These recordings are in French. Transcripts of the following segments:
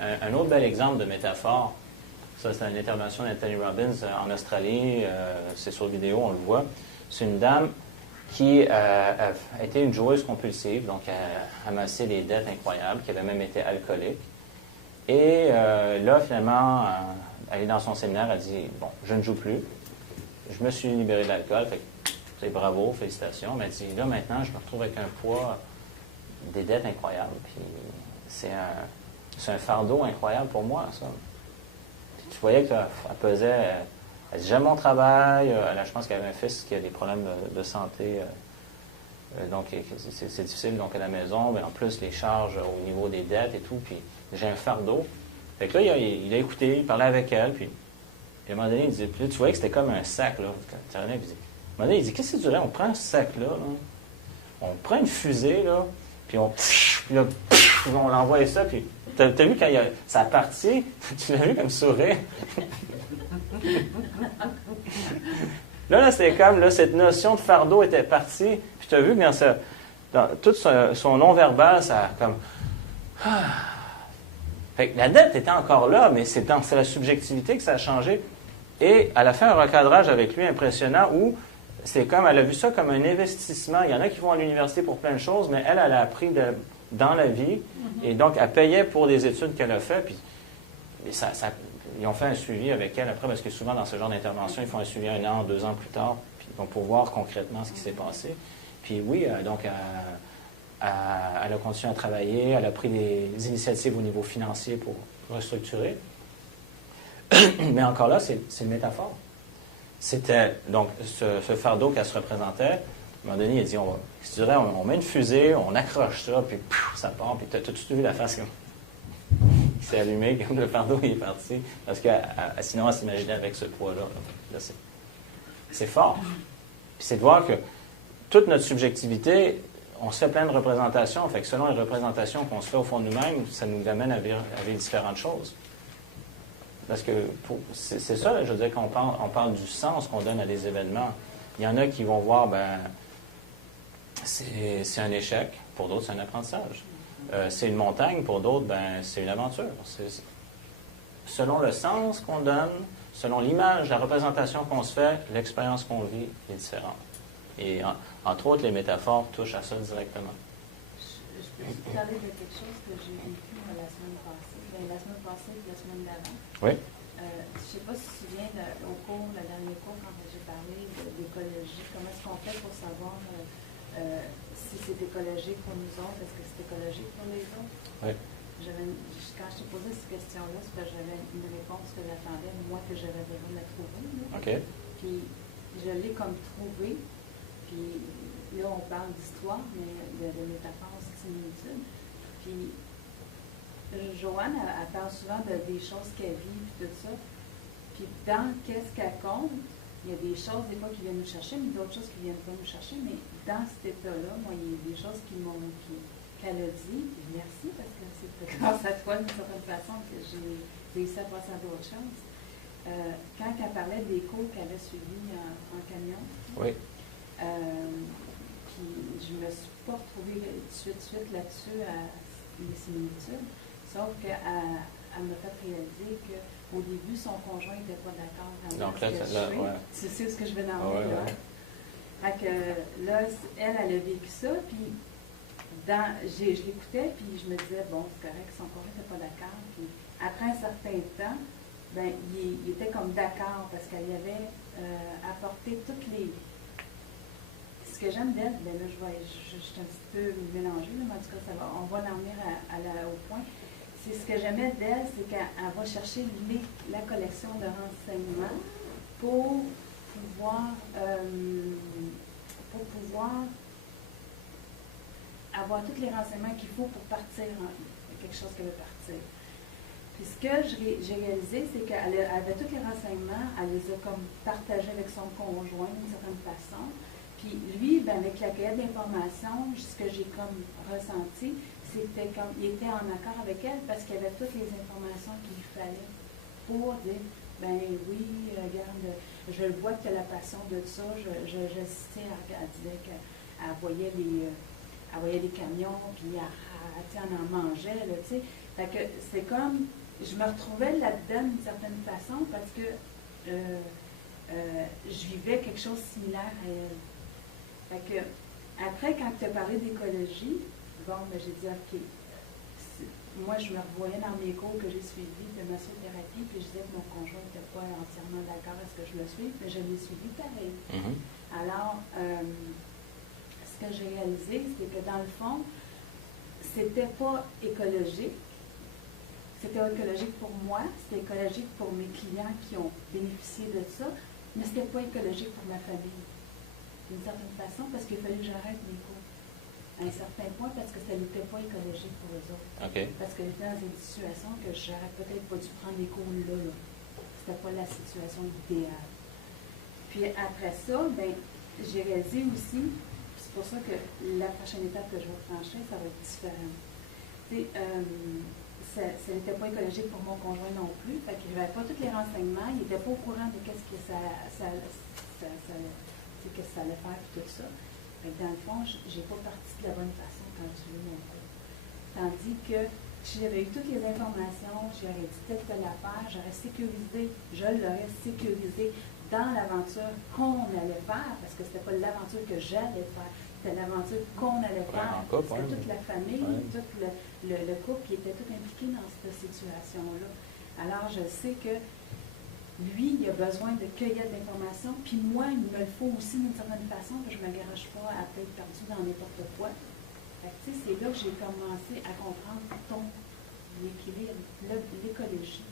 Un autre bel exemple de métaphore, ça c'est une intervention d'Anthony Robbins en Australie, c'est sur vidéo, on le voit. C'est une dame qui a été une joueuse compulsive, donc a amassé des dettes incroyables, qui avait même été alcoolique. Et là, finalement, elle est dans son séminaire, elle dit « Bon, je ne joue plus, je me suis libéré de l'alcool, fait que c'est bravo, félicitations. » Mais elle dit « Là, maintenant, je me retrouve avec un poids, des dettes incroyables. Puis c'est un fardeau incroyable pour moi, ça. » Puis tu voyais qu'elle pesait, elle dit « J'aime mon travail. » Là, je pense qu'elle avait un fils qui a des problèmes de santé. Donc, c'est difficile donc à la maison, mais en plus, les charges au niveau des dettes et tout, puis j'ai un fardeau. Fait que là, il a écouté, il parlait avec elle, puis à un moment donné, il dit, puis là, tu voyais que c'était comme un sac, là. À un moment donné, il dit, qu'est-ce que tu dirais, on prend ce sac-là, là, on prend une fusée, là, puis on l'envoie ça, puis t'as vu quand ça a parti, tu l'as vu comme sourire. Là, c'était comme, là, cette notion de fardeau était partie, puis tu as vu que dans tout son non-verbal, ça a comme... Fait que la dette était encore là, mais c'est la subjectivité que ça a changé. Et elle a fait un recadrage avec lui impressionnant où c'est comme, elle a vu ça comme un investissement. Il y en a qui vont à l'université pour plein de choses, mais elle a appris dans la vie. Et donc, elle payait pour des études qu'elle a fait. Puis, ils ont fait un suivi avec elle après, parce que souvent, dans ce genre d'intervention, ils font un suivi 1 an, 2 ans plus tard, puis ils vont pour voir concrètement ce qui s'est passé. Puis oui, donc, elle a continué à travailler, elle a pris des initiatives au niveau financier pour restructurer. Mais encore là, c'est une métaphore. C'était donc ce fardeau qu'elle se représentait. À un moment donné, il a dit, on met une fusée, on accroche ça, puis ça part, puis tu as tout de suite vu la face comme... Il s'est allumé, comme le fardeau il est parti, parce que sinon, elle s'imaginait avec ce poids-là. Là, c'est fort. Puis c'est de voir que toute notre subjectivité, on se fait plein de représentations, fait que selon les représentations qu'on se fait au fond de nous-mêmes, ça nous amène à vivre différentes choses. Parce que c'est ça, je veux dire, qu'on parle du sens qu'on donne à des événements. Il y en a qui vont voir, c'est un échec, pour d'autres, c'est un apprentissage. C'est une montagne, pour d'autres, c'est une aventure. Selon le sens qu'on donne, selon l'image, la représentation qu'on se fait, l'expérience qu'on vit est différente. Et entre autres, les métaphores touchent à ça directement. Je peux vous parler de quelque chose que j'ai vécu la semaine passée. La semaine passée et la semaine d'avant. Oui. Je ne sais pas si tu te souviens, le dernier cours, quand j'ai parlé d'écologie, comment est-ce qu'on fait pour savoir si c'est écologique pour nous autres, est-ce que c'est écologique pour les autres? Oui. Quand je t'ai posé cette question-là, c'est parce que j'avais une réponse que j'attendais, moi, que j'avais besoin de la trouver. OK. Puis je l'ai comme trouvée. Puis là, on parle d'histoire, mais de métaphore, similitude. Puis Joanne, elle parle souvent des choses qu'elle vit, puis tout ça. Puis dans qu'est-ce qu'elle compte, il y a des choses, des fois, qui viennent nous chercher, mais d'autres choses qui ne viennent pas nous chercher. Mais dans cet état-là, moi, il y a des choses qu'elle a dit. Puis merci, parce que c'est grâce à toi, d'une certaine façon, que j'ai réussi à passer à d'autres choses. Quand elle parlait des cours qu'elle avait suivis en camion, oui. Puis je ne me suis pas retrouvée tout de suite là-dessus à les similitudes, sauf qu'elle m'a fait réaliser qu'au début, son conjoint n'était pas d'accord avec donc, ce que je suis. Ouais. Tu sais ce que je veux en dire, là? Fait que là, elle a vécu ça, puis je l'écoutais, puis je me disais, bon, c'est correct, son conjoint n'était pas d'accord. Puis après un certain temps, il était comme d'accord, parce qu'elle y avait apporté toutes les... Ce que j'aime d'elle, là, je suis un petit peu mélangée, mais en tout cas, on va l'en venir au point. C'est ce que j'aimais d'elle, c'est qu'elle va chercher la collection de renseignements pour pouvoir avoir tous les renseignements qu'il faut pour partir quelque chose qui veut partir. Puis ce que j'ai réalisé, c'est qu'elle avait tous les renseignements, elle les a comme partagés avec son conjoint d'une certaine façon. Puis lui, avec la cahier d'informations, ce que j'ai comme ressenti, c'était comme il était en accord avec elle parce qu'il y avait toutes les informations qu'il fallait pour dire, oui, regarde, je le vois que tu as la passion de ça, j'assistais, elle disait qu'elle voyait les camions, puis elle en mangeait, là, tu sais. Fait que c'est comme, je me retrouvais là-dedans d'une certaine façon parce que je vivais quelque chose de similaire à elle. Fait que, après, quand tu as parlé d'écologie, bon, ben, j'ai dit, OK, moi, je me revoyais dans mes cours que j'ai suivis de massothérapie, puis je disais que mon conjoint n'était pas entièrement d'accord à ce que je le suive, mais je l'ai suivi pareil. Alors, ce que j'ai réalisé, c'est que dans le fond, c'était pas écologique. C'était écologique pour moi, c'était écologique pour mes clients qui ont bénéficié de ça, mais c'était pas écologique pour ma famille, d'une certaine façon, parce qu'il fallait que j'arrête mes cours à un certain point, parce que ça n'était pas écologique pour eux autres. Okay. Parce que j'étais dans une situation que j'aurais peut-être pas dû prendre les cours là. C'était pas la situation idéale. Puis après ça, ben, j'ai réalisé aussi, c'est pour ça que la prochaine étape que je vais franchir, ça va être différent. Ça n'était pas écologique pour mon conjoint non plus, fait qu'il n'avait pas tous les renseignements, il n'était pas au courant de qu'est-ce que ça allait faire et tout ça. Fait que dans le fond, je n'ai pas parti de la bonne façon quand j'ai eu mon cours. Tandis que si j'avais eu toutes les informations, j'aurais dit telle affaire, j'aurais sécurisé, je l'aurais sécurisé dans l'aventure qu'on allait faire, parce que c'était pas l'aventure que j'allais faire, c'était l'aventure qu'on allait faire. C'était toute la famille, tout le couple qui était tout impliqué dans cette situation-là. Alors, je sais que lui, il a besoin de cueillir de l'information, puis moi, il me le faut aussi d'une certaine façon, que je ne me garage pas à être perdu dans n'importe quoi. Fait que, c'est là que j'ai commencé à comprendre l'équilibre, l'écologie.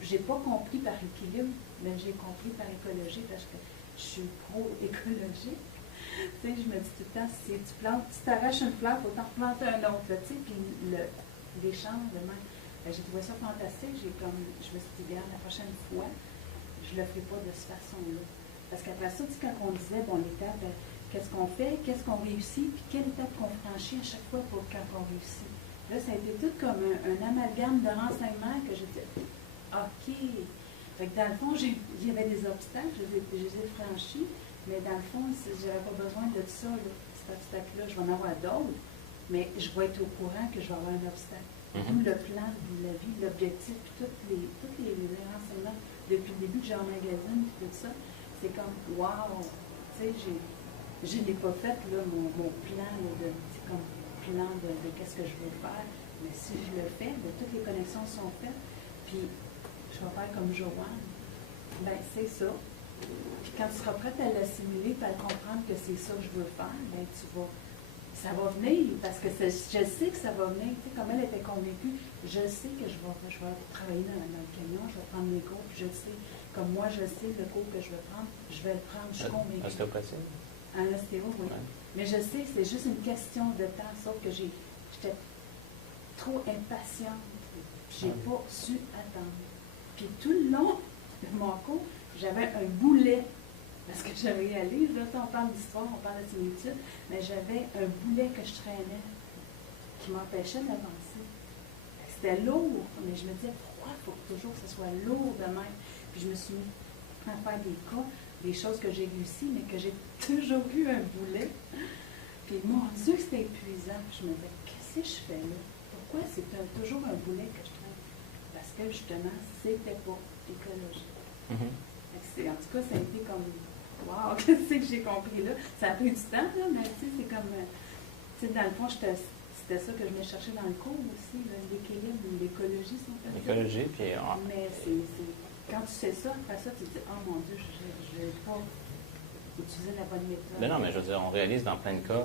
J'ai pas compris par équilibre, mais j'ai compris par écologie parce que je suis pro-écologique. Tu sais, je me dis tout le temps, si tu plantes, si tu arraches une fleur, il faut t'en replanter un autre, tu sais, puis l'échange de même. J'ai trouvé ça fantastique. Je me suis dit, bien, la prochaine fois, je ne le ferai pas de cette façon-là. Parce qu'après ça, tu sais, quand on disait, bon, l'étape, qu'est-ce qu'on fait, qu'est-ce qu'on réussit, puis quelle étape qu'on franchit à chaque fois pour quand on réussit. Là, ça a été tout comme un amalgame de renseignements que j'ai dit, OK. Fait que dans le fond, il y avait des obstacles, je les ai franchis, mais dans le fond, je n'avais pas besoin de ça, là, cet obstacle-là. Je vais en avoir d'autres, mais je vais être au courant que je vais avoir un obstacle. Tout le plan de la vie, l'objectif, puis tous les renseignements depuis le début que j'ai emmagasine, puis tout ça, c'est comme, wow, tu sais, je n'ai pas fait, là, mon plan, c'est comme plan de qu'est-ce que je veux faire, mais si je le fais, toutes les connexions sont faites, puis je vais faire comme Joanne, ben c'est ça. Puis quand tu seras prête à l'assimiler, et à comprendre que c'est ça que je veux faire, ben ça va venir, parce que je sais que ça va venir. Tu sais, comme elle était convaincue, je sais que je vais travailler dans le camion, je vais prendre mes cours, puis je sais, comme moi, je sais le cours que je vais prendre, je vais le prendre, je suis convaincue. Ostéopathie? En ostéo, oui. Ouais. Mais je sais, c'est juste une question de temps, sauf que j'étais trop impatiente. J'ai pas su attendre. Puis tout le long de mon cours, j'avais un boulet. Parce que je réalise, là, on parle d'histoire, on parle de similitude, mais j'avais un boulet que je traînais qui m'empêchait d'avancer. C'était lourd, mais je me disais, pourquoi il faut toujours que ce soit lourd de même? Puis je me suis mis à faire des cas, des choses que j'ai réussi, mais que j'ai toujours eu un boulet. Puis mon Dieu, c'était épuisant. Je me disais, qu'est-ce que je fais là? Pourquoi c'est toujours un boulet que je traîne? Parce que justement, c'était pas écologique. En tout cas, ça a été comme, wow, qu'est-ce que j'ai compris là? Ça a pris du temps, là, mais tu sais, c'est comme, tu sais, dans le fond, c'était ça que je venais chercher dans le cours aussi, l'équilibre, l'écologie, si on peut dire. L'écologie, puis... Mais quand tu sais ça, après ça, tu te dis, oh mon Dieu, je ne vais pas utiliser la bonne méthode. Mais non, mais je veux dire, on réalise dans plein de cas,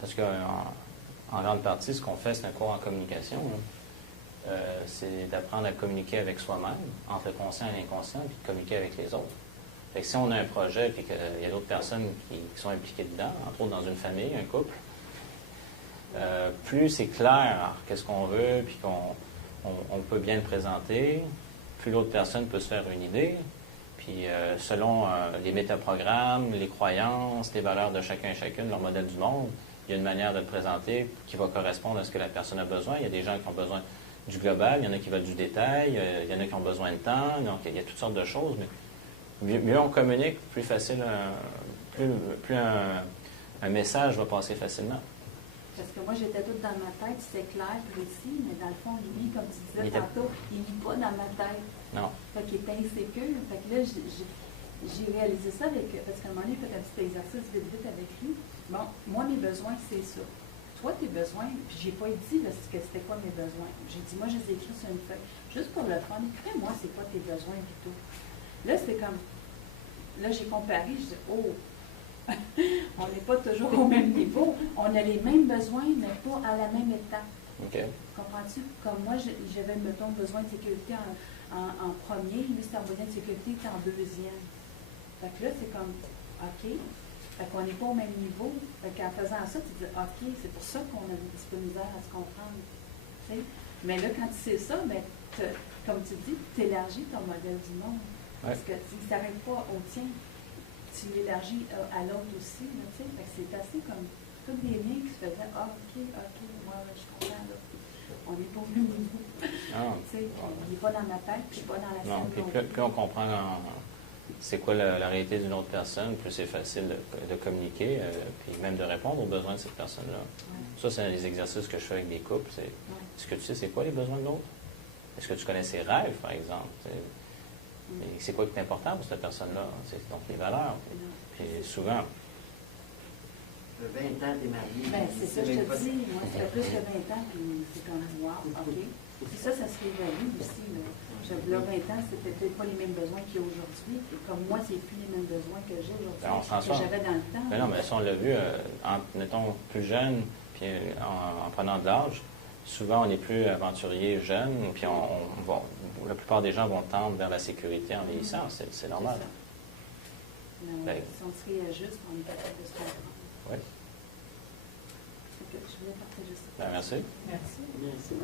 parce qu'en grande partie, ce qu'on fait, c'est un cours en communication, c'est d'apprendre à communiquer avec soi-même, entre le conscient et l'inconscient, puis de communiquer avec les autres. Fait que si on a un projet, puis qu'il y a d'autres personnes qui sont impliquées dedans, entre autres dans une famille, un couple, plus c'est clair qu'est-ce qu'on veut, puis qu'on peut bien le présenter, plus l'autre personne peut se faire une idée. Puis selon les métaprogrammes, les croyances, les valeurs de chacun et chacune, leur modèle du monde, il y a une manière de le présenter qui va correspondre à ce que la personne a besoin. Il y a des gens qui ont besoin du global, il y en a qui veulent du détail, il y en a qui ont besoin de temps, donc il y a toutes sortes de choses, mais mieux on communique, plus facile, plus un message va passer facilement. Parce que moi, j'étais toute dans ma tête, c'était clair, précis, mais dans le fond, lui, comme tu disais tantôt, il ne vit pas dans ma tête. Non. Fait qu'il est insécure. Fait que là, j'ai réalisé ça parce qu'à un moment donné, j'ai fait un petit exercice vite avec lui. Bon, moi, mes besoins, c'est ça. Toi, tes besoins, puis j'ai pas dit là, que c'était quoi mes besoins. J'ai dit, moi, je les ai écrits sur une feuille. Juste pour le fun, écris-moi, c'est quoi tes besoins, Vito. Là, c'est comme, là, j'ai comparé, je dis, oh, on n'est pas toujours au même niveau. On a les mêmes besoins, mais pas à la même étape. OK. Comprends-tu? Comme moi, j'avais, mettons, besoin de sécurité en premier, lui, c'était en besoin de sécurité, était en deuxième. Fait que là, c'est comme, OK. Fait qu'on n'est pas au même niveau. Fait qu'en faisant ça, tu dis, OK, c'est pour ça qu'on a un petit peu de misère à se comprendre. T'sais? Mais là, quand tu sais ça, ben, comme tu dis, tu élargis ton modèle du monde. Ouais. Parce que s'il ne s'arrête pas au tien, tu l'élargis à l'autre aussi. Là, fait que c'est assez comme tous des liens qui se faisaient. Ah, OK, moi, je comprends. Là. On n'est pas au même niveau. Il n'est pas dans ma tête, puis je ne suis pas dans la Non, scène. puis plus on comprend c'est quoi la réalité d'une autre personne, plus c'est facile de communiquer, puis même de répondre aux besoins de cette personne-là. Ouais. Ça, c'est un des exercices que je fais avec des couples. Est-ce que tu sais c'est quoi les besoins de l'autre? Est-ce que tu connais ses rêves, par exemple? C'est quoi qui est important pour cette personne-là? Donc, les valeurs. Puis souvent... Ça fait 20 ans que tu es marié. Ben, c'est ça, je te dis. Moi, ça fait plus de 20 ans, puis c'est comme, wow, OK. Puis ça se réévalue aussi. Là, 20 ans, c'était peut-être pas les mêmes besoins qu'il y a aujourd'hui. Et comme moi, c'est plus les mêmes besoins que j'ai aujourd'hui, que j'avais dans le temps. Mais non, mais ça, on l'a vu, mettons, plus jeune, puis en prenant de l'âge, souvent, on est plus aventurier jeune, puis la plupart des gens vont tendre vers la sécurité en vieillissant. C'est normal. Mais si on se réajuste, on est capable de se comprendre. Oui. Je voulais partager ça. Merci. Merci.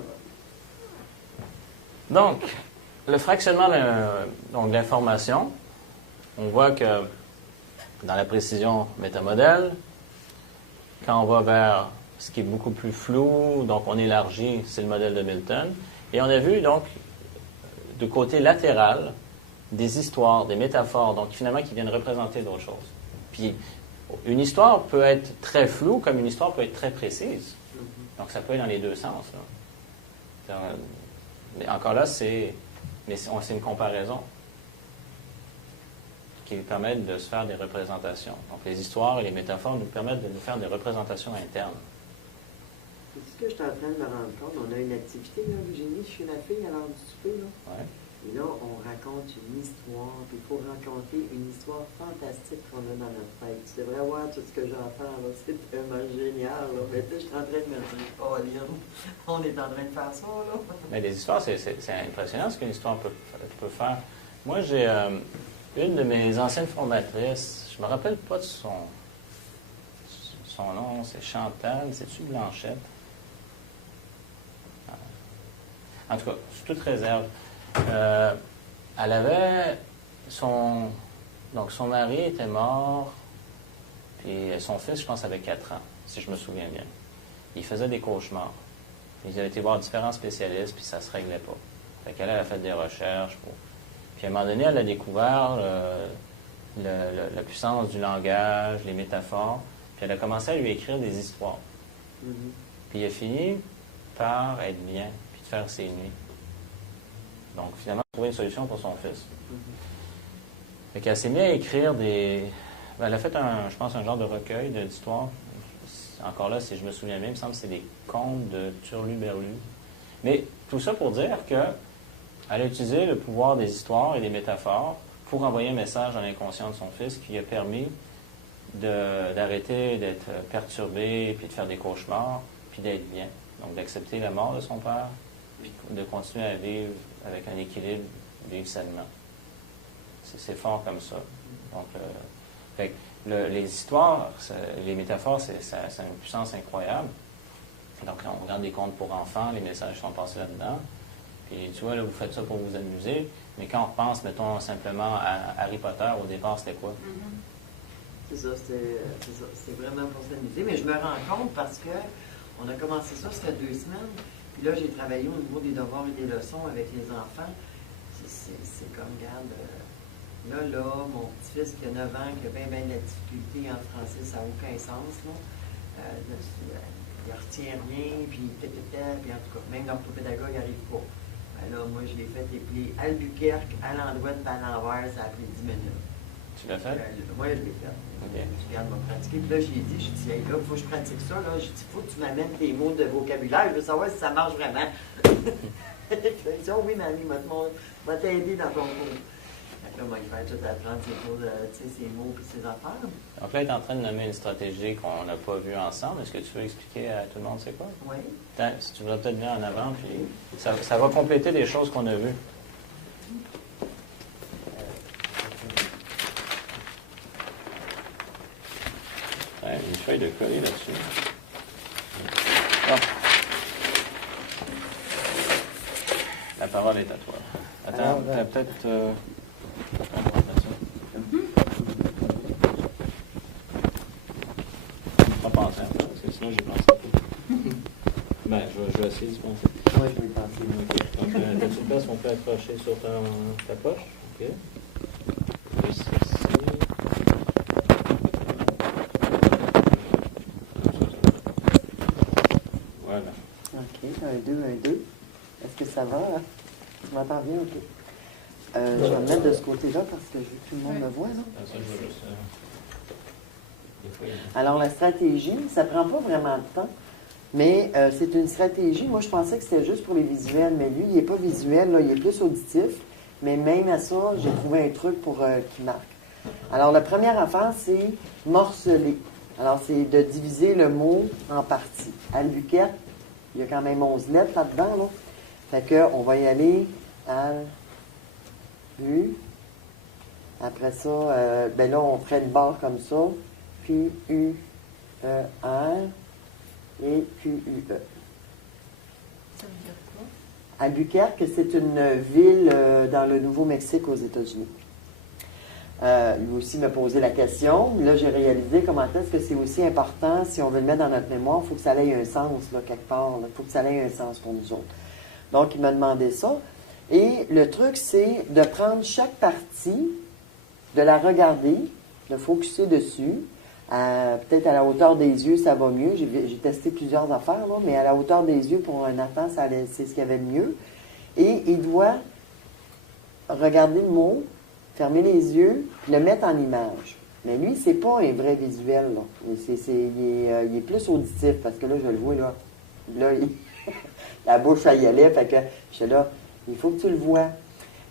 Donc, le fractionnement de l'information, on voit que dans la précision métamodèle, quand on va vers ce qui est beaucoup plus flou, donc on élargit, c'est le modèle de Milton. Et on a vu donc, de côté latéral, des histoires, des métaphores, donc finalement qui viennent représenter d'autres choses. Puis, une histoire peut être très floue, comme une histoire peut être très précise. Donc, ça peut être dans les deux sens. Là. Mais encore là, c'est une comparaison qui permet de se faire des représentations. Donc, les histoires et les métaphores nous permettent de nous faire des représentations internes. C'est ce que je suis en train de me rendre compte. On a une activité, là, Eugénie, chez la fille à l'heure du souper. Là. Ouais. Et là, on raconte une histoire, puis il faut raconter une histoire fantastique qu'on a dans notre tête. Tu devrais voir tout ce que j'entends, là. C'est tellement génial, là. Mais tu sais, je suis en train de me dire, oh, Lynn, on est en train de faire ça, là. Mais les histoires, c'est impressionnant ce qu'une histoire peut faire. Moi, j'ai une de mes anciennes formatrices, je me rappelle pas de son nom, c'est Chantal, c'est-tu Blanchette? En tout cas, sous toute réserve. Elle avait donc son mari était mort, puis son fils, je pense, avait 4 ans, si je me souviens bien. Il faisait des cauchemars. Ils avaient été voir différents spécialistes, puis ça ne se réglait pas. Fait qu'elle a fait des recherches. Puis à un moment donné, elle a découvert la puissance du langage, les métaphores, puis elle a commencé à lui écrire des histoires. Mm-hmm. Puis il a fini par être bien, puis de faire ses nuits. Donc, finalement, trouver une solution pour son fils. Mm-hmm. Fait qu'elle s'est mise à écrire elle a fait, je pense, un genre de recueil d'histoires. Encore là, si je me souviens bien, il me semble que c'est des contes de Turluberlu. Mais tout ça pour dire qu'elle a utilisé le pouvoir des histoires et des métaphores pour envoyer un message à l'inconscient de son fils qui lui a permis d'arrêter d'être perturbé, puis de faire des cauchemars, puis d'être bien. Donc, d'accepter la mort de son père, puis de continuer à vivre avec un équilibre, vivre sainement. C'est fort comme ça. Donc, les histoires, les métaphores, c'est une puissance incroyable. Donc, on regarde des contes pour enfants, les messages sont passés là-dedans. Puis, tu vois, là, vous faites ça pour vous amuser. Mais quand on repense, mettons, simplement à Harry Potter, au départ, c'était quoi? C'est ça, c'est vraiment pour s'amuser. Mais je me rends compte parce que on a commencé ça fait 2 semaines. Puis là, j'ai travaillé au niveau des devoirs et des leçons avec les enfants. C'est comme, regarde, là, mon petit-fils qui a 9 ans, qui a bien de la difficulté en français, ça n'a aucun sens, là. il retient rien, puis puis en tout cas, même l'orthopédagogue n'arrive pas. Ben là, moi, je l'ai fait épeler Albuquerque, à l'endroit de l'envers, ça a pris 10 minutes. Tu l'as fait? Moi, je l'ai fait. OK. Je regarde ma pratiquer. Puis là, j'ai dit, hey, là, il faut que je pratique ça. Là. J'ai dit, il faut que tu m'amènes tes mots de vocabulaire. Je veux savoir si ça marche vraiment. Il dit, oh oui, mamie, va t'aider dans ton cours. Là, moi, il fait tout apprendre ses mots et ses affaires. Donc là, il est en train de nommer une stratégie qu'on n'a pas vue ensemble. Est-ce que tu veux expliquer à tout le monde c'est quoi? Oui. Si tu voudrais peut-être venir en avant, puis ça va compléter des choses qu'on a vues. Une feuille de coller là-dessus. Bon. La parole est à toi. Attends, tu as peut-être... Pas penser à ça, parce que sinon j'ai pensé à tout. Ben, je vais essayer de penser. Moi, je vais penser. OK. Donc, t'as-tu une place qu'on peut accrocher sur ta poche? OK. Juste ici. Voilà. OK, un, deux. Est-ce que ça va? Hein? Tu m'entends bien? OK. Je vais me mettre de ce côté-là parce que je veux que tout le monde me voit. Là. Ça, je veux juste... des fois, Alors, la stratégie, ça ne prend pas vraiment de temps, mais c'est une stratégie. Moi, je pensais que c'était juste pour les visuels, mais lui, il n'est pas visuel, là, il est plus auditif. Mais même à ça, j'ai trouvé un truc pour qui marque. Alors, la première affaire, c'est morceler. Alors, c'est de diviser le mot en parties. Albuquerque, il y a quand même 11 lettres là-dedans, là. Fait qu'on va y aller U. Après ça, ben là, on ferait une barre comme ça. Puis U, E, R et Q, U, E. Ça veut dire quoi? Albuquerque, c'est une ville dans le Nouveau-Mexique aux États-Unis. Lui aussi m'a posé la question. Là, j'ai réalisé comment est-ce que c'est aussi important, si on veut le mettre dans notre mémoire, il faut que ça ait un sens, là, quelque part. Il faut que ça ait un sens pour nous autres. Donc, il m'a demandé ça. Et le truc, c'est de prendre chaque partie, de la regarder, de focusser dessus. Peut-être à la hauteur des yeux, ça va mieux. J'ai testé plusieurs affaires, là, mais à la hauteur des yeux, pour un enfant, c'est ce qu'il y avait de mieux. Et il doit regarder le mot, fermer les yeux, puis le mettre en image. Mais lui, c'est pas un vrai visuel. Là. Il est plus auditif, parce que là, je le vois, là. Là, la bouche, ça y allait. Fait que j'étais là, il faut que tu le vois.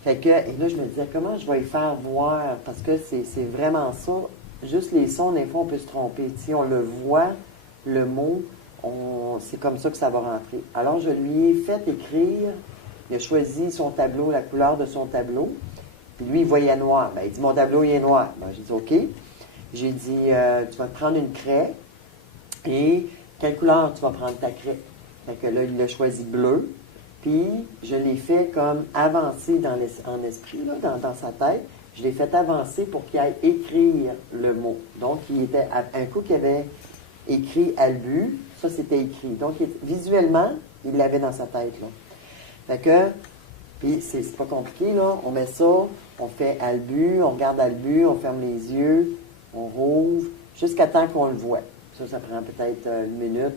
Fait que, et là, je me disais, comment je vais y faire voir? Parce que c'est vraiment ça. Juste les sons, des fois, on peut se tromper. Si on le voit, le mot, c'est comme ça que ça va rentrer. Alors, je lui ai fait écrire, il a choisi son tableau, la couleur de son tableau. Puis lui, il voyait noir. Ben, il dit, mon tableau, il est noir. Ben, j'ai dit, OK. J'ai dit, tu vas te prendre une craie. Et quelle couleur tu vas prendre ta craie? Fait que là, il a choisi bleu. Puis, je l'ai fait comme avancer en esprit, là, dans sa tête. Je l'ai fait avancer pour qu'il aille écrire le mot. Donc, il était un coup qu'il avait écrit Albu, ça c'était écrit. Donc, visuellement, il l'avait dans sa tête, là. Fait que, puis c'est pas compliqué, là. On met ça, on fait Albu, on regarde Albu, on ferme les yeux, on rouvre, jusqu'à temps qu'on le voit. Ça prend peut-être une minute,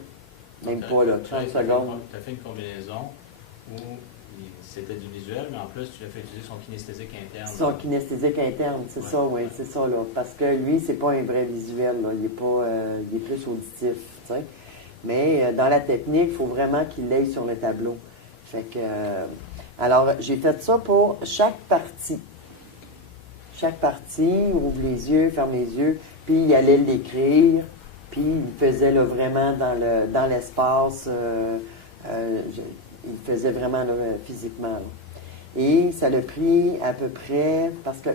même pas, là, 30 secondes. Tu as fait une combinaison où c'était du visuel, mais en plus, tu as fait utiliser son kinesthésique interne. Son kinesthésique interne, c'est ça, oui, c'est ça, là. Parce que lui, c'est pas un vrai visuel, là. Il est plus auditif, tu sais. Mais dans la technique, il faut vraiment qu'il l'aille sur le tableau. Fait que... alors, j'ai fait ça pour chaque partie. Chaque partie, ouvre les yeux, ferme les yeux, puis il allait l'écrire, puis il faisait là, vraiment dans l'espace, il faisait vraiment là, physiquement. Là. Et ça l'a pris à peu près, parce que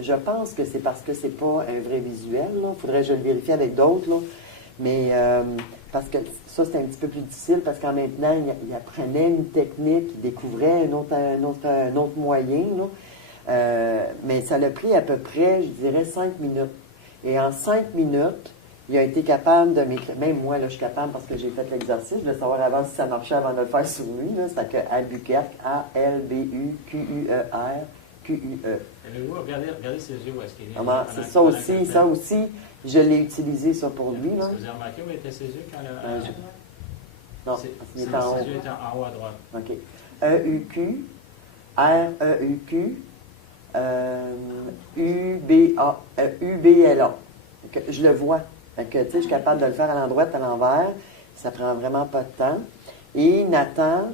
je pense que c'est parce que c'est pas un vrai visuel, il faudrait que je le vérifie avec d'autres, là. Mais parce que ça, c'est un petit peu plus difficile, parce qu'en maintenant, il apprenait une technique, il découvrait un autre moyen, là. Mais ça l'a pris à peu près, je dirais, 5 minutes. Et en 5 minutes, il a été capable de m'écrire. Même moi, là, je suis capable parce que j'ai fait l'exercice. Je voulais savoir avant si ça marchait avant de le faire sur lui. C'était que Albuquerque, A-L-B-U-Q-U-E-R, Q-U-E. Regardez ses yeux où est-ce qu'il est. C'est ça aussi, je l'ai utilisé ça pour lui. Est-ce que vous avez remarqué où étaient ses yeux quand Non, il est en haut. Ses yeux étaient en haut à droite. OK. E-U-Q, R-E-U-Q, U-B-A, U-B-L-A. Je le vois. Fait que, tu sais, je suis capable de le faire à l'endroit, à l'envers. Ça prend vraiment pas de temps. Et Nathan,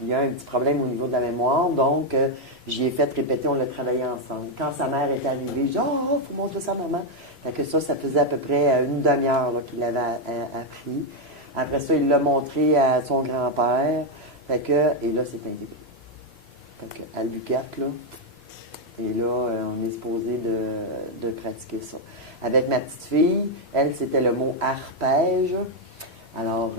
il y a un petit problème au niveau de la mémoire, donc j'y ai fait répéter, on l'a travaillé ensemble. Quand sa mère est arrivée, je dis « Oh, il faut montrer ça à maman ». Fait que ça faisait à peu près une demi-heure là, qu'il avait appris. Après ça, il l'a montré à son grand-père. Fait que, et là, c'est arrivé. Fait que Albuquerque, là, et là, on est supposé de pratiquer ça. Avec ma petite fille, elle, c'était le mot arpège. Alors,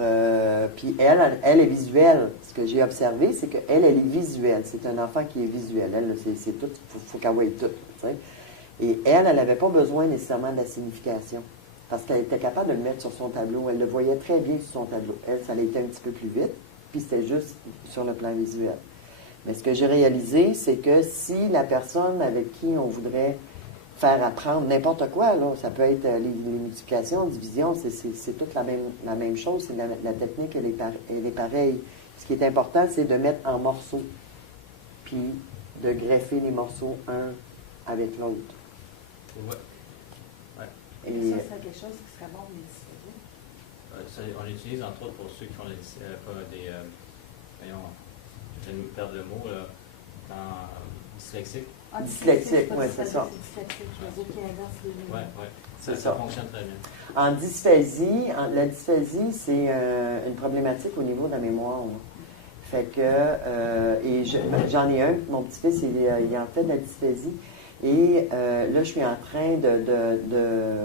puis elle est visuelle. Ce que j'ai observé, c'est qu'elle est visuelle. C'est un enfant qui est visuel. Elle, c'est tout, il faut qu'elle voie tout. Tu sais. Et elle n'avait pas besoin nécessairement de la signification. Parce qu'elle était capable de le mettre sur son tableau. Elle le voyait très bien sur son tableau. Elle, ça allait été un petit peu plus vite. Puis c'était juste sur le plan visuel. Mais ce que j'ai réalisé, c'est que si la personne avec qui on voudrait faire apprendre n'importe quoi, là, ça peut être les multiplications, divisions, c'est toute la même chose. C'est la technique, elle est pareille. Ce qui est important, c'est de mettre en morceaux, puis de greffer les morceaux un avec l'autre. Ouais. Et ça, c'est quelque chose qui serait bon de discuter. On l'utilise entre autres pour ceux qui font voyons, je viens de me perdre le mot, là, dyslexique. Dyslexique, oui, c'est ça. Oui, ça fonctionne très bien. En dysphasie, la dysphasie, c'est une problématique au niveau de la mémoire. Là. Fait que, et j'en ai un, mon petit-fils, il en fait de la dysphasie. Et là, je suis en train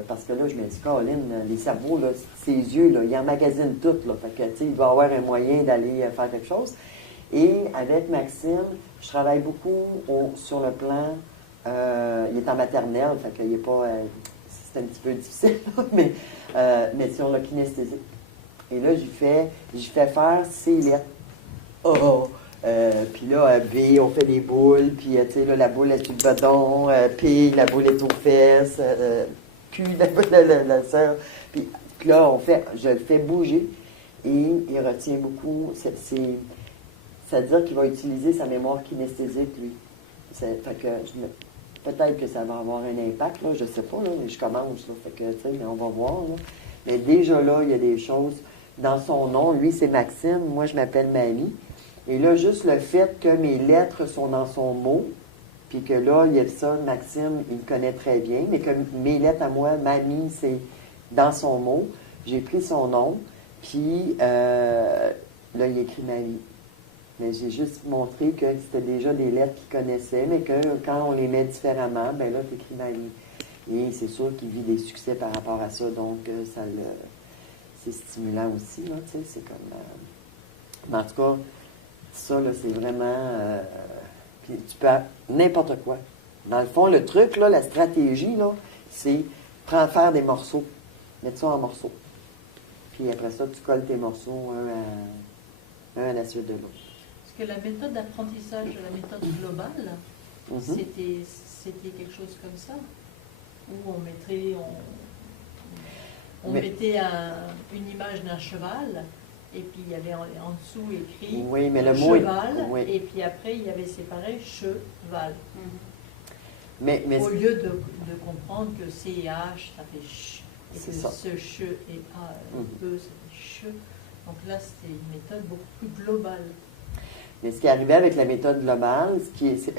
parce que là, je me dis, Caroline, les cerveaux, là, ses yeux, là, ils emmagasinent tout. Là, fait que, tu sais, il va avoir un moyen d'aller faire quelque chose. Et avec Maxime, je travaille beaucoup sur le plan, il est en maternelle, fait qu'il n'est pas, c'est un petit peu difficile, mais sur le kinesthésique. Et là, j'y fais faire ses lettres. Puis là, B, on fait des boules, puis tu sais, là, la boule est sur le bâton, P, la boule est aux fesses, Q, la boule, la sœur. Puis là, je le fais bouger, et il retient beaucoup, c'est-à-dire qu'il va utiliser sa mémoire kinesthésique, lui. Fait que peut-être que ça va avoir un impact, là, je ne sais pas, là, mais je commence, là, fait que, tu sais, mais on va voir, là. Mais déjà là, il y a des choses. Dans son nom, lui, c'est Maxime, moi, je m'appelle Mamie. Et là, juste le fait que mes lettres sont dans son mot, puis que là, il y a ça, Maxime, il le connaît très bien, mais que mes lettres à moi, Mamie, c'est dans son mot. J'ai pris son nom, puis là, il écrit Mamie. Mais j'ai juste montré que c'était déjà des lettres qu'il connaissait, mais que quand on les met différemment, ben là, tu écris Mamie. Et c'est sûr qu'il vit des succès par rapport à ça, donc c'est stimulant aussi, là, tu sais, c'est comme... mais en tout cas, ça, là, c'est vraiment... puis tu peux... n'importe quoi. Dans le fond, le truc, là, la stratégie, là, c'est faire des morceaux. Mettre ça en morceaux. Puis après ça, tu colles tes morceaux un à la suite de l'autre. Parce que la méthode d'apprentissage, la méthode globale, c'était quelque chose comme ça, où on mettait une image d'un cheval, et puis il y avait en dessous écrit cheval, et puis après il y avait séparé cheval. Mais au lieu de comprendre que C et H, ça fait ch, et que ça. ce che et A, E, ça fait che. Donc là, c'était une méthode beaucoup plus globale. Mais ce qui est arrivé avec la méthode globale,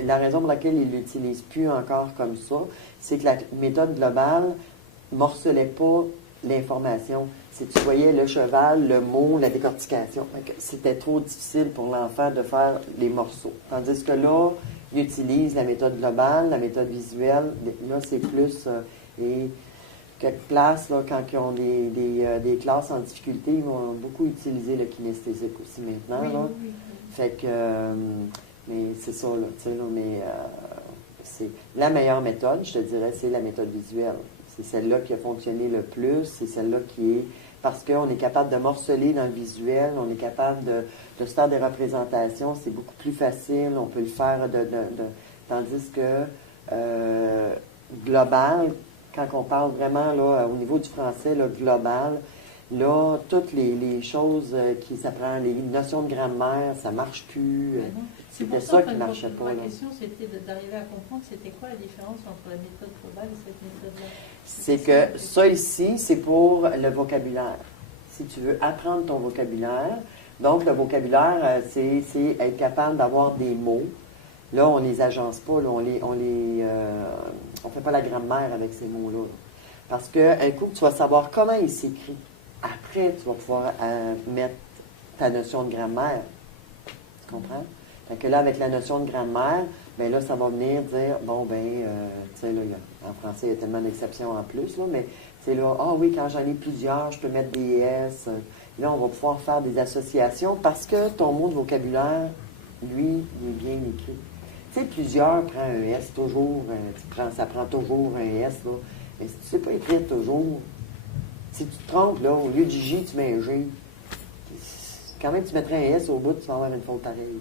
la raison pour laquelle il ne l'utilise plus encore comme ça, c'est que la méthode globale ne morcelait pas l'information. Si tu voyais le cheval, le mot, la décortication. C'était trop difficile pour l'enfant de faire les morceaux. Tandis que là, il utilise la méthode globale, la méthode visuelle. Là, c'est plus... et quelques places, là, quand ils ont des classes en difficulté, ils vont beaucoup utiliser le kinesthésique aussi maintenant. Oui, là. oui. Fait que... mais c'est ça, là, tu sais, là, mais... c'est la meilleure méthode, je te dirais, c'est la méthode visuelle. C'est celle-là qui a fonctionné le plus, c'est celle-là qui est... Parce qu'on est capable de morceler dans le visuel, on est capable de se faire des représentations, c'est beaucoup plus facile, on peut le faire tandis que global, quand on parle vraiment là, au niveau du français, là, global, Là, toutes les choses qui s'apprennent, les notions de grammaire, ça ne marche plus. C'était ça qui ne marchait pas. Ma question, c'était d'arriver à comprendre c'était quoi la différence entre la méthode globale et cette méthode-là. C'est que ça ici, c'est pour le vocabulaire. Si tu veux apprendre ton vocabulaire, donc le vocabulaire, c'est être capable d'avoir des mots. Là, on ne les agence pas, là, on fait pas la grammaire avec ces mots-là. Parce qu'un coup, tu vas savoir comment il s'écrit. Après, tu vas pouvoir mettre ta notion de grammaire. Tu comprends? Fait que là, avec la notion de grammaire, bien là, ça va venir dire, bon, tu sais, là, en français, il y a tellement d'exceptions en plus, là, mais c'est là, oui, quand j'en ai plusieurs, je peux mettre des S. Là, on va pouvoir faire des associations parce que ton mot de vocabulaire, lui, il est bien écrit. Tu sais, plusieurs prend un S toujours, ça prend toujours un S, là. Mais si tu ne sais pas écrire toujours, si tu te trompes, là, au lieu du J, tu mets un G. Quand même, tu mettrais un S au bout, tu vas avoir une faute pareille.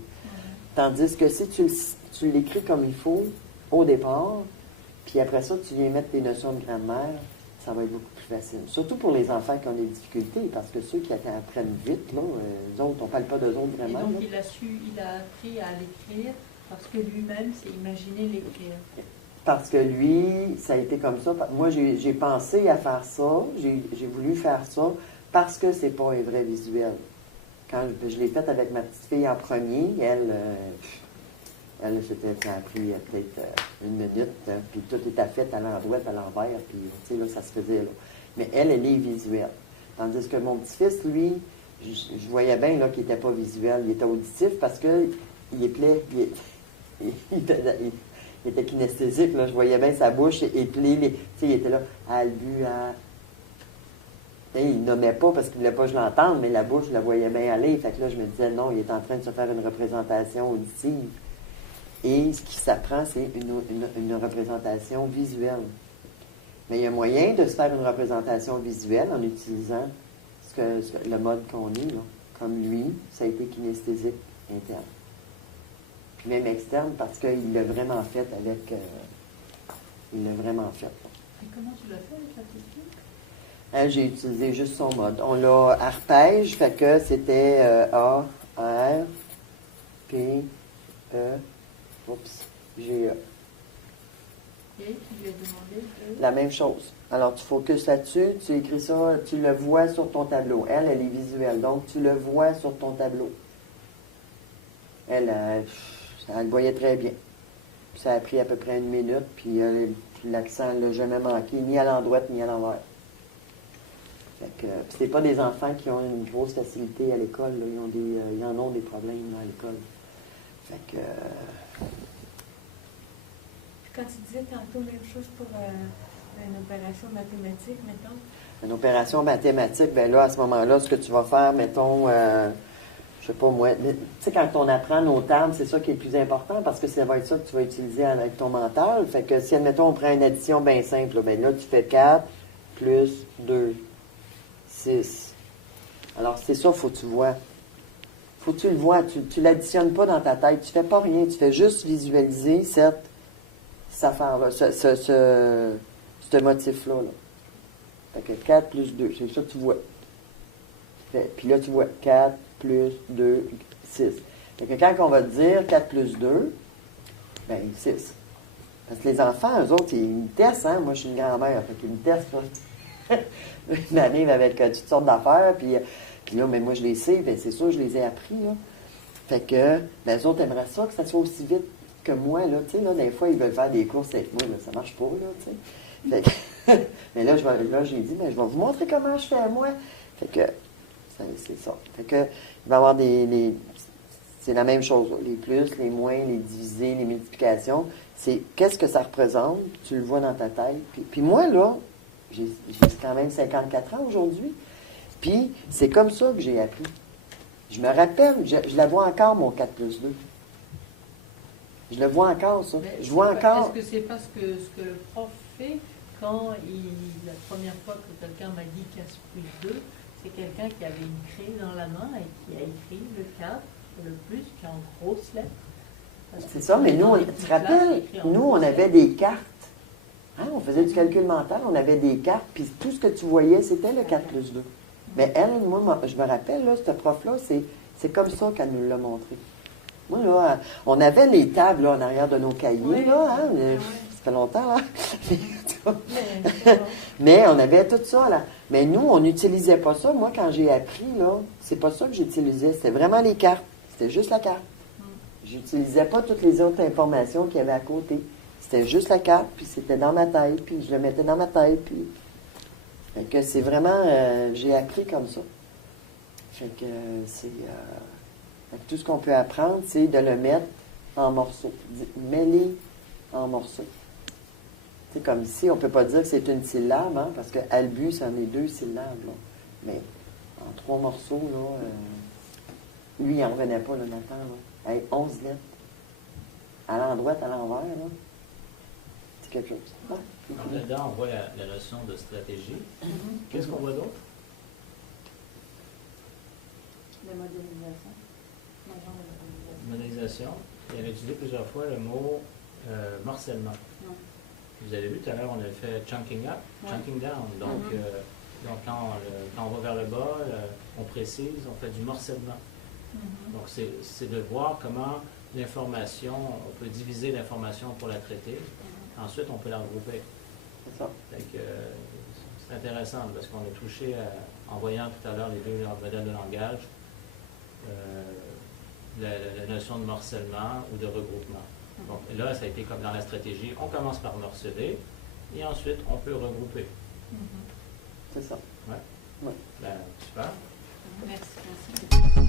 Tandis que si tu l'écris comme il faut, au départ, puis après ça, tu viens mettre tes notions de grammaire, ça va être beaucoup plus facile. Surtout pour les enfants qui ont des difficultés, parce que ceux qui apprennent vite, là, eux autres, on ne parle pas d'eux autres vraiment. Et donc, il a appris à l'écrire parce que lui-même s'est imaginé l'écrire. Parce que lui, ça a été comme ça. Moi, j'ai pensé à faire ça, j'ai voulu faire ça, parce que c'est pas un vrai visuel. Quand je l'ai fait avec ma petite fille en premier, elle ça a pris peut-être une minute, puis tout était fait à l'endroit, à l'envers, puis tu sais, là, ça se faisait, là. Mais elle est visuelle. Tandis que mon petit-fils, lui, je voyais bien, là, qu'il n'était pas visuel. Il était auditif parce que il était kinesthésique, là. Je voyais bien sa bouche épeler, tu sais, il était là, Albu, il nommait pas parce qu'il ne voulait pas que je l'entende, mais la bouche, je la voyais bien aller. Fait que là, je me disais, non, il est en train de se faire une représentation auditive. Et ce qui s'apprend, c'est une représentation visuelle. Mais il y a moyen de se faire une représentation visuelle en utilisant le mode qu'on est, là. Comme lui, ça a été kinesthésique interne. Puis même externe, parce qu'il l'a vraiment fait avec... il l'a vraiment fait. Et comment tu l'as fait avec la petite fille? J'ai utilisé juste son mode. On l'a arpège, fait que c'était A, R, P, E, G, E. Et tu lui as demandé La même chose. Alors, tu focuses là-dessus, tu écris ça, tu le vois sur ton tableau. Elle est visuelle, donc tu le vois sur ton tableau. Elle le voyait très bien. Puis ça a pris à peu près 1 minute, puis l'accent ne l'a jamais manqué, ni à l'endroit, ni à l'envers. C'est pas des enfants qui ont une grosse facilité à l'école. Là. Ils en ont des problèmes à l'école. Fait que... Quand tu disais tantôt même chose pour une opération mathématique, mettons. Une opération mathématique, bien là, à ce moment-là, ce que tu vas faire, mettons, je sais pas moi, tu sais, quand on apprend nos termes, c'est ça qui est le plus important parce que ça va être ça que tu vas utiliser avec ton mental. Fait que si, admettons, on prend une addition bien simple, bien là, tu fais 4 plus 2. 6. Alors, c'est ça, faut que tu vois. Faut que tu le vois. Tu l'additionnes pas dans ta tête. Tu fais pas rien. Tu fais juste visualiser cette affaire-là, ce motif-là. Là. Fait que 4 plus 2, c'est ça que tu vois. Puis là, tu vois 4 plus 2, 6. Fait que quand on va te dire 4 plus 2, bien, 6. Parce que les enfants, eux autres, ils me testent, hein. Moi, je suis une grand-mère, fait qu'ils me testent, là. Ils m'arrivent avec toutes sortes d'affaires, puis là, mais moi, je les sais, bien, c'est sûr, je les ai appris, là. Fait que, ben, eux autres aimeraient ça, que ça soit aussi vite que moi, là, tu sais, là, des fois, ils veulent faire des courses avec moi, mais ça marche pas, là, tu sais. Fait que, mais là, j'ai dit, mais je vais vous montrer comment je fais, moi. Fait que, c'est ça. Fait que, il va y avoir c'est la même chose, là. Les plus, les moins, les divisés, les multiplications. C'est qu'est-ce que ça représente, tu le vois dans ta tête. Puis moi, là, j'ai quand même 54 ans aujourd'hui. Puis, c'est comme ça que j'ai appris. Je me rappelle, je la vois encore, mon 4 plus 2. Je le vois encore, ça. Je vois encore. Est-ce que c'est parce que ce que le prof fait, quand la première fois que quelqu'un m'a dit 4 plus 2, c'est quelqu'un qui avait une craie dans la main et qui a écrit le 4, le plus, qui est en grosses lettres. C'est ça, mais nous, tu te rappelles, nous, on avait des cartes. Hein, on faisait du calcul mental, on avait des cartes, puis tout ce que tu voyais, c'était le 4 plus 2. Mais elle, moi, je me rappelle, là, cette prof-là, c'est comme ça qu'elle nous l'a montré. Moi, là, on avait les tables là, en arrière de nos cahiers, Oui. là, hein, ça fait longtemps, là. Mais on avait tout ça, là. Mais nous, on n'utilisait pas ça. Moi, quand j'ai appris, là, c'est pas ça que j'utilisais. C'était vraiment les cartes. C'était juste la carte. J'utilisais pas toutes les autres informations qu'il y avait à côté. C'était juste la carte, puis c'était dans ma tête, puis je le mettais dans ma tête, puis... Fait que c'est vraiment... j'ai appris comme ça. Fait que c'est... fait que tout ce qu'on peut apprendre, c'est de le mettre en morceaux. Mêler en morceaux. C'est comme ici, on ne peut pas dire que c'est une syllabe, hein, parce que Albu, ça en est 2 syllabes. Là. Mais en 3 morceaux, là, lui, il n'en revenait pas, là, Nathan. Là. Hey, 11 lettres. À l'endroit, à l'envers, là. C'est quelque chose. Ouais. Là-dedans, on voit la notion de stratégie. Qu'est-ce qu'on voit d'autre? La modélisation. Le genre de Modélisation. Il a utilisé plusieurs fois le mot morcellement. Ouais. Vous avez vu tout à l'heure, on a fait chunking up, Ouais. chunking down. Donc, donc quand on va vers le bas, on précise, on fait du morcellement. Donc, c'est de voir comment l'information, on peut diviser l'information pour la traiter. Ensuite, on peut la regrouper. C'est ça. Fait que, c'est intéressant parce qu'on a touché, en voyant tout à l'heure les 2 modèles de langage, la notion de morcellement ou de regroupement. Donc là, ça a été comme dans la stratégie, on commence par morceler et ensuite on peut regrouper. C'est ça. Ouais. Ouais. Ben, super. Merci.